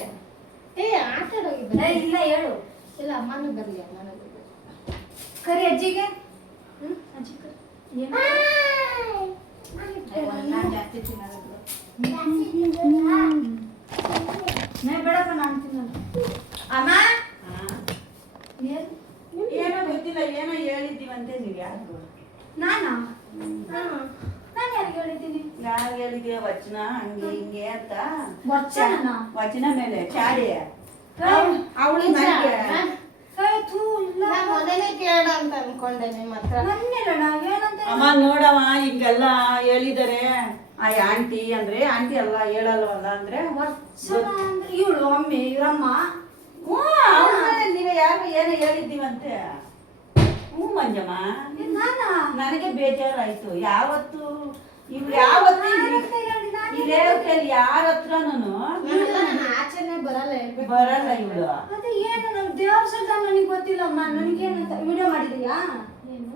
ಯಾಕೆ ಆಟ ಆಡೋಗಿ ಇಲ್ಲ ಹೇಳು. ಇಲ್ಲ ಅಮ್ಮನೂ ಬರ್ಲಿ ಅಮ್ಮನೂ ಕರಿ ಅಜ್ಜಿಗೆ. ಅಜ್ಜಿ ಕರಿ. ನಾನು ಜಾಸ್ತಿ ತಿನ್ನೋದು. ಬೇಡಪ್ಪ ನಾನು ತಿನ್ನೋದು. ಅಮ್ಮ ಏನೋ ಗೊತ್ತಿಲ್ಲ, ಏನೋ ಹೇಳಿದ್ದೀವಂತೆ ನೀವು ಯಾರು? ನಾನು ಯಾರಿಗೆ ಹೇಳಿದ್ದೀನಿ? ಯಾರು ಹೇಳಿದ್ಯಾ? ವಚನ ಹಂಗೆ ಹಿಂಗೆ ಅಂತ ವಚನ ಮೇಲೆ ಚಾಡಿ ಅವಳು ನನಗೆ ಮೊದಲೇ ಕೇಳ ಅಂತ ಅನ್ಕೊಂಡೆ ನಿಮ್ಮ ಹತ್ರ. ಅಮ್ಮ ನೋಡವ ಹಿಂಗೆಲ್ಲ ಹೇಳಿದಾರೆ ಆ ಆಂಟಿ ಅಂದ್ರೆ ಆಂಟಿ ಅಲ್ಲ ಹೇಳಲ್ವಲ್ಲ ಅಂದ್ರೆ ಇವಳು ಒಮ್ಮೆ ಇವರಮ್ಮ ನೀವೇ ಯಾರು ಏನೋ ಹೇಳಿದ್ದೀವಂತೆ. ಹ್ಞೂ ಮಂಜಮ್ಮ, ನನಗೆ ಬೇಜಾರಾಯ್ತು. ಯಾವತ್ತು ಇವ್ರು ಯಾವತ್ತು ಇದೇ ಯಾರ ಹತ್ರನೂ ಆಚರಣೆ ಬರಲ್ಲ ಬರಲ್ಲ ಇವಳು. ಅದೇ ಏನು ನಮ್ ದೇವ್ರ ಸದ ನನಗೆ ಗೊತ್ತಿಲ್ಲಮ್ಮ. ನನಗೇನಂತ ವಿಡಿಯೋ ಮಾಡಿದೀಯಾ? ಏನು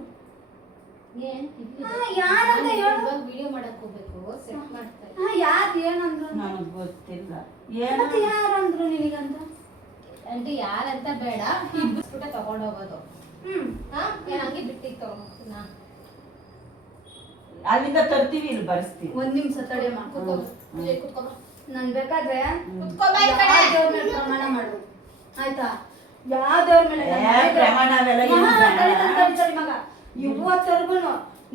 ಯಾರಂತ ಹೇಳು. ವಿಡಿಯೋ ಮಾಡಕ್ ಹೋಗ್ಬೇಕು, ಸೆಟ್ ಮಾಡ್ತಾರೆ. ಯಾರು ಏನಂದ್ರು? ನನಗೆ ಗೊತ್ತಿಲ್ಲ. ಮತ್ತೆ ಯಾರಂದ್ರು ನಿನಗಂತ? ಅಂದ್ರೆ ಯಾರಂತ ಬೇಡ, ಬಿಸ್ಕುಟ ತಗೊಂಡೋಗೋದು. ಹಂಗೆ ಬಿಟ್ಟಿಗೆ ತಗೊಂಡ್ನಾ ಅಲ್ಲಿಂದ ತರ್ತೀವಿ, ಇಲ್ಲಿ ಬರ್ಸ್ತೀವಿ. ಒಂದ್ ನಿಮಿಷ ತಡೆಯಮ್ಮ. ನನ್ ಬೇಕಾದ್ರೆ ಪ್ರಮಾಣ ಮಾಡು ಆಯ್ತಾ? ಯಾವ ದೇವ್ರ ಮೇಲೆ ಪ್ರಮಾಣ ಮಗ ಇವತ್ತವರೆಗೂ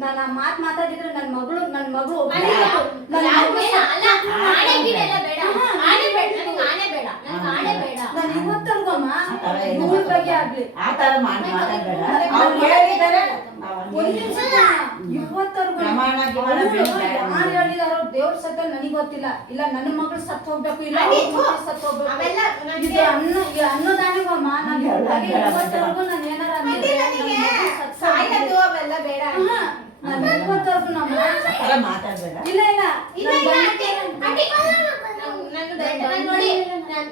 ನಾನು ಆ ಮಾತು ಮಾತಾಡಿದ್ರೆ ನನ್ನ ಮಗಳು ನಾನು ಇವತ್ತವರೆಗೂ ಅಮ್ಮ ಇವ್ರ ಬಗ್ಗೆ ಆಗ್ಲಿ ಇವತ್ತವರೆಗೂ ಯಾರು ಹೇಳಿದಾರೋ ದೇವ್ರ ಸತ್ತ ನನಗೆ ಗೊತ್ತಿಲ್ಲ. ಇಲ್ಲ ನನ್ನ ಮಗಳು ಸತ್ತು ಹೋಗ್ಬೇಕು, ಇಲ್ಲ ಸತ್ತು ಹೋಗ್ಬೇಕು. ಅನ್ನದಾನಿಗಮ್ಮ ನಾನು ಇವತ್ತವರೆಗೂ ನಾನು ಏನಾರ ಅವೆಲ್ಲ ಬೇಡ. ನಾನು ಇವತ್ತವರೆಗೂ ನಮ್ಮ ಮಾತಾಡ್ಬೇಡ. ಇಲ್ಲ ಇಲ್ಲ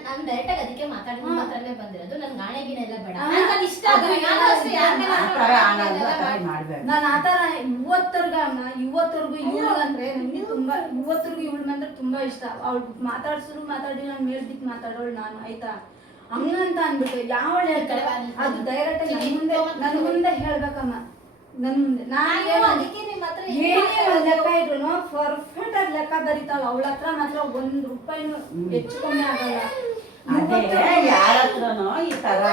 ನಾನು ಡೈರೆಕ್ಟ್ ಅದಕ್ಕೆ ಮಾತಾಡಿದ ಮಾತ್ರನೇ ಬಂದಿರೋದು. ನನ್ ಗಾಣೆ ಗಿಣೆ ಎಲ್ಲ ಬೇಡ, ಇಷ್ಟ. ನಾನು ಆತರ ಇವತ್ತವರೆಗೂ ಇವಳಿಗಂದ್ರೆ ನನಗೆ ತುಂಬಾ ಇವತ್ತವರೆಗೂ ಇವಳಂದ್ರೆ ತುಂಬಾ ಇಷ್ಟ. ಅವಳು ಮಾತಾಡ್ಸಿದ್ರು ಮಾತಾಡಿ ನಾನು ಮೇಲ್ದಿಕ್ ಮಾತಾಡೋಳು ನಾನು ಆಯ್ತಾ? ಹಂಗಂತ ಅನ್ಬಿಟ್ಟು ಯಾವಳು ಹೇಳ್ತಾಳೆ ಅದು ಡೈರೆಕ್ಟ್ ನನ್ನ ಮುಂದೆ ಹೇಳ್ಬೇಕಮ್ಮ. ನನ್ ಮುಂದೆ ಲೆಕ್ಕ ಇದ್ರು ಪರ್ಫೆಕ್ಟ್ ಆಗಿ ಲೆಕ್ಕ ಬರೀತಾಳ. ಅವಳ ಹತ್ರ ಮಾತ್ರ ₹1 ಹೆಚ್ಚು ಕಮ್ಮಿ ಆಗಲ್ಲ. ಯಾರ ಹತ್ರನೋ ಈ ತರ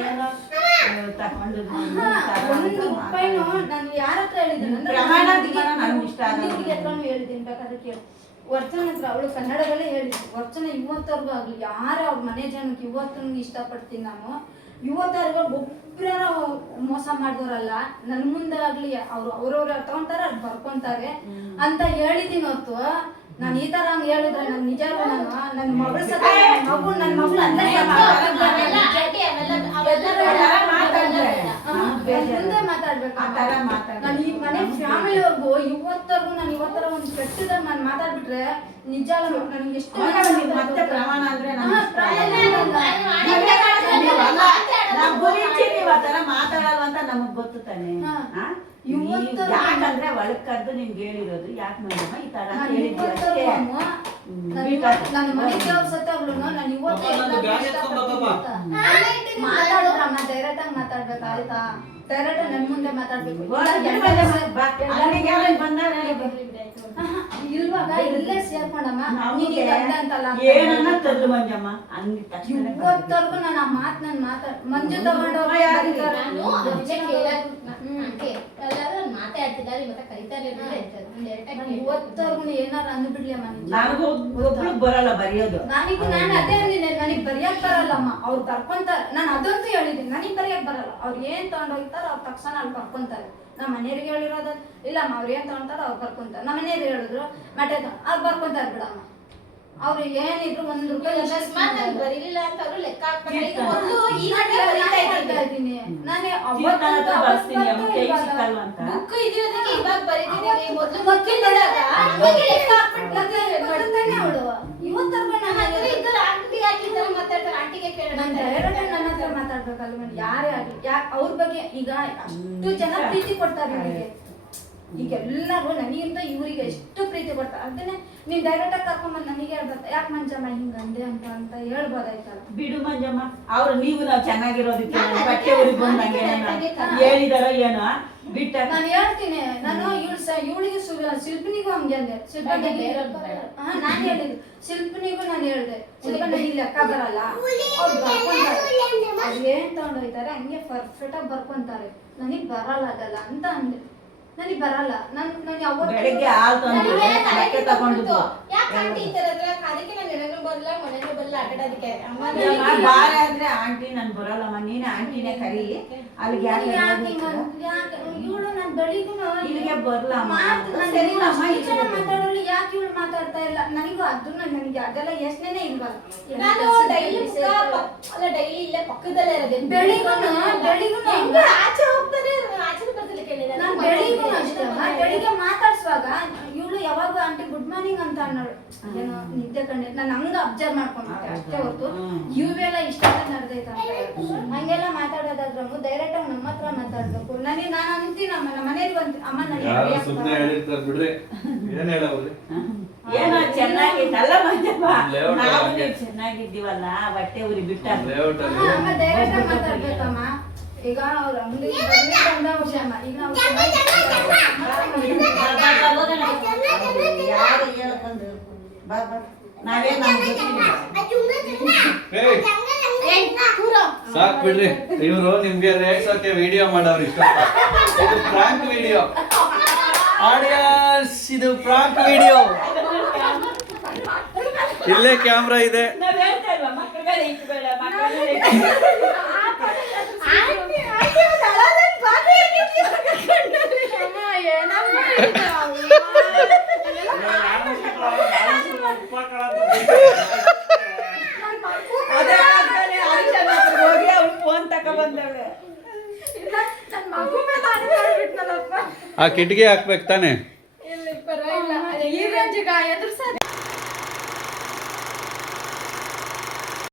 ಏನೋ ತಗೊಂಡು ₹1 ನಾನು ಯಾರ ಹತ್ರ ಹೇಳಿದ್ದೀನಿ ಹೇಳಿದ್ದೀನಿ ಬೇಕಾದ್ರೆ ಕೇಳಿ. ವರ್ಚನ ಹತ್ರ ಅವಳು ಕನ್ನಡದಲ್ಲೇ ಹೇಳಿದ್ರು. ವರ್ಚನ ಇವತ್ತವರೆಗೂ ಆಗ್ಲಿ ಯಾರ ಅವ್ರ ಮನೆ ಜನಕ್ಕೆ ಇವತ್ತವರೆಗೂ ಇಷ್ಟಪಡ್ತೀನಿ ನಾನು. ಇವತ್ತವರೆಗೂ ಒಬ್ಬರ ಮೋಸ ಮಾಡಿದವರಲ್ಲ. ನನ್ನ ಮುಂದೆ ಆಗ್ಲಿ ಅವ್ರವ್ರ ತಗೊಂತಾರೆ ಅದು ಬರ್ಕೊಂತಾರೆ ಅಂತ ಹೇಳಿದೀನಿ ಹೊತ್ತು. ನಾನು ಈ ತರ ಹಂಗ ಹೇಳಿದ್ರೆ ನನ್ ನಿಜಾಗೂ ನನ್ನ ಮಗಳು ನನ್ನ ಮಗಳು ಮುಂದೆ ಮಾತಾಡ್ಬೇಕು. ನಾನು ಈ ಮನೆ ಫ್ಯಾಮಿಲಿವರೆಗೂ ಇವತ್ತವರೆಗೂ ನಾನು ಇವತ್ತರ ಒಂದು ಕೆಟ್ಟದಾಗ ನಾನು ಮಾತಾಡ್ಬಿಟ್ರೆ ನಿಜ ನನಗೆ ಎಷ್ಟು ಮತ್ತೆ ಪ್ರಮಾಣ ಅಂದ್ರೆ ಮಾತಾಡಲ್ಲ ಅಂತ ನಮಗ್ ಗೊತ್ತು ತಾನೆ. ಯಾಕಂದ್ರೆ ಒಳಗ್ ಕರೆದು ನಿಮ್ಗೆ ಹೇಳಿರೋದು ಯಾಕೆ ನೋಡಮ್ಮ ಈ ತರ ನನ್ನ ಮನೆ ಸತ್ತ ನಾನು ಇವತ್ತು ಮಾತಾಡಿದ್ರಮ್ಮ ಡೈರೆಕ್ಟ್ ಆಗಿ ಮಾತಾಡ್ಬೇಕು ಆಯ್ತಾ? ಡೈರೆಕ್ಟ್ ನನ್ ಮುಂದೆ ಮಾತಾಡ್ಬೇಕು. ಇಲ್ವಾಗ ಇಲ್ಲೇ ಸೇರ್ಕೊಂಡಮ್ಮ ಅಂತಲ್ಲ ಇವತ್ತವರೆಗೂ ನಾನು ಆ ಮಾತು ನಾನು ಮಂಜು ತಗೊಂಡು ಇವತ್ತವರೆಗೂ ಏನಾರು ಅಂದ್ಬಿಡ್ಲಿ ಬರಲ್ಲ ಬರೆಯೋದು. ನಾನು ಅದೇ ಅಂದಿದ್ದೆ, ನನಗ್ ಬರೆಯಕ್ ಬರಲ್ಲಮ್ಮ. ಅವ್ರು ಕರ್ಕೊಂತಾರೆ. ನಾನು ಅದಂತೂ ಹೇಳಿದ್ದೀನಿ, ನನಗ್ ಬರೆಯಕ್ ಬರಲ್ಲ. ಅವ್ರು ಏನ್ ತಗೊಂಡೋಗ್ತಾರ ಅವ್ರ ತಕ್ಷಣ ಅಲ್ಲಿ ಕರ್ಕೊಂತಾರೆ. ನಮ್ಮ ಮನೆಯವ್ರಿಗೆ ಹೇಳಿರೋದ ಇಲ್ಲಮ್ಮ ಅವ್ರು ಏನ್ ತಗೊಂತಾರ ಅವ್ರು ಕರ್ಕೊಂತಾರೆ. ನಮ್ಮ ಮನೆಯವ್ರು ಹೇಳಿದ್ರು ಮಟ್ಟೆ ಅವ್ರು ಬರ್ಕೊಂತಾರೆ ಬಿಡಮ್ಮ. ಅವ್ರು ಏನಿದ್ರು ₹1 ಬರೀಲಿಲ್ಲ ಅಂತ ಅವರು ಲೆಕ್ಕ ನಾನೇ ಮಾತಾಡ್ಬೇಕಲ್ಲ ಯಾರೇ ಆಗ್ಲಿ. ಯಾಕೆ ಅವ್ರ ಬಗ್ಗೆ ಈಗ ಅಷ್ಟು ಜನ ಪ್ರೀತಿ ಕೊಡ್ತಾರೆ ಇವರಿಗೆ. ಈಗ ಎಲ್ಲರೂ ನನಗಿಂತ ಇವ್ರಿಗೆ ಎಷ್ಟು ಪ್ರೀತಿ ಬರ್ತಾರೆ ಅದನ್ನೇ ನೀನ್ ಡೈರೆಕ್ಟ್ ಆಗಿ ಕರ್ಕೊಂಬಂದ್ ನನಗೆ ಹೇಳ್ಬಾರ್ದು ಯಾಕೆ ಮಂಜಮ್ಮ ಹಿಂಗಂದೆ ಅಂತ ಹೇಳ್ಬೋದಾಯ್ತಲ್ಲ. ಬಿಡು ಮಂಜಮ್ಮ, ಅವ್ರು ನೀವು ನಾವು ಚೆನ್ನಾಗಿರೋದಕ್ಕೆ ಬಟ್ಟೆ ಊರಿಗೆ ಬಂದಂಗೆ ಹೇಳಿದಾರೋ ಏನೋ ಬಿಟ್ಟ. ನಾನು ಹೇಳ್ತೀನಿ, ನಾನು ಇವಳಿಗೆ ಶಿಲ್ಪಿನಿಗೂ ಹಂಗೆ ಅಂದೆ. ನಾನು ಹೇಳಿದ್ದು ಶಿಲ್ಪಿನಿಗೂ ನಾನು ಹೇಳ್ದೆ, ಶಿಲ್ಪ ನನಗೆ ಲೆಕ್ಕ ಬರಲ್ಲ, ಅವ್ರು ಬರ್ಕೊಂತಾರೆ ಅದೇನ್ ತಗೊಂಡೋಗ್ತಾರೆ ಹಂಗೆ ಪರ್ಫೆಕ್ಟ್ ಆಗಿ ಬರ್ಕೊಂತಾರೆ, ನನಗ್ ಬರಲ್ಲ ಅದಲ್ಲ ಅಂತ ಅಂದೆ. ನನಗೆ ಬರಲ್ಲ, ನಾನು ಬೆಳಿಗ್ಗೆ ಹಾಲು ತಂದು ಬಟ್ಟೆ ತಗೊಂಡಿದ್ದು ಬಾರ ಅಂದ್ರೆ ಆಂಟಿ ನನ್ ಬರಲ್ಲಮ್ಮ, ನೀನೆ ಆಂಟಿನೇ ಕರಿ ಅಲ್ಲಿಗೆ ಇವಳು ನಾನು ಬೆಳಿಗ್ಗೂ ಇಲ್ಲಿಗೆ ಬರ್ಲಮ್ಮ ಮಾತಾಡೋಳು ಯಾಕೆ ಇವಳು ಮಾತಾಡ್ತಾ ಇಲ್ಲ ನನಗೂ ಅದನ್ನ ನನಗೆ ಅದೆಲ್ಲ ಯೋಚನೆನೇ ಇಲ್ವಾ. ನಾನು ಡೈಲಿ ಇಲ್ಲೇ ಪಕ್ಕದಲ್ಲೇ ಇರೋದು. ಬೆಳಿಗ್ಗೂ ಆಚೆ ಹೋಗ್ತಾರೆ, ಆಚೆ ಬರ್ತಿಲ್ಲ ಕೇಳಿದ. ನಾನು ಬೆಳಿಗ್ಗೂ ಅಷ್ಟೇ ಬೆಳಿಗ್ಗೆ ಮಾತಾಡ್ಸುವಾಗ ಇವಳು ಯಾವಾಗ ಆಂಟಿ ಗುಡ್ ಮಾರ್ನಿಂಗ್ ಅಂತ ಅನ್ನೋಳು, ಏನೋ ನಿದ್ದೆ ಕಂಡೆ ನಾನು ಹಂಗ ಅಬ್ಸರ್ವ್ ಮಾಡ್ಕೊಂಡ್ಬಿಟ್ಟೆ ಅಷ್ಟೇ ಹೊರತು ಇವೆಲ್ಲ ಇಷ್ಟೆಲ್ಲ ನಡೆದೈತ ಹಂಗೆಲ್ಲ ಮಾತಾಡೋದಾದ್ರೂ ಡೈರೆಕ್ಟ್ ಆಗಿ ನಮ್ಮ ಹತ್ರ ಮಾತಾಡ್ಬೇಕು. ನಾನು ಅಂತೀನಿ ನಮ್ಮ ಮನೇಲಿ ಬಂತು ಅಮ್ಮ ಏನೋ ಚೆನ್ನಾಗಿದ್ದಲ್ಲ ಮಂಜಪ್ಪ, ನಾವು ಚೆನ್ನಾಗಿದ್ದೀವಲ್ಲ ಬಟ್ಟೆ ಊರಿ ಬಿಟ್ಟ ಅಮ್ಮ ಡೈರೆಕ್ಟ್ ಆಗಿ ಮಾತಾಡ್ಬೇಕಮ್ಮ. ಈಗ ಅವ್ರ ಅಂಗಡಿ ಬಂದ ವಿಷಯಮ್ಮ ಈಗ ನಾವು ಯಾರು ಹೇಳ್ಕೊಂಡು ನಾವೇನ್ ಸಾಕ್ ಬಿಡ್ರಿ, ಇವರು ನಿಮ್ಗೆ ರೇಗ್ಸೋಕೆ ವಿಡಿಯೋ ಮಾಡೋರು ಇಷ್ಟ. ಇದು ಪ್ರಾಂಕ್ ವಿಡಿಯೋ ಆಡಿಯನ್ಸ್, ಇದು ಪ್ರಾಂಕ್ ವಿಡಿಯೋ. ಇಲ್ಲೇ ಕ್ಯಾಮ್ರಾ ಇದೆ. ನಾವ್ ಹೇಳ್ತಾ ಇಲ್ವಾ ಮಕ್ಕಳಿಗೆ ಇಟ್ಬೇಡ ಮಕ್ಕಳಿಗೆ ಹೋಗಿ ಅವ್ನು ಫೋನ್ ತಕೊಂಡ್ಬಂದವಳೆ. ಆ ಕಿಟಕಿ ಹಾಕ್ಬೇಕು ತಾನೆ. ಈ ರೇಂಜಿಗೆ ಎದುರು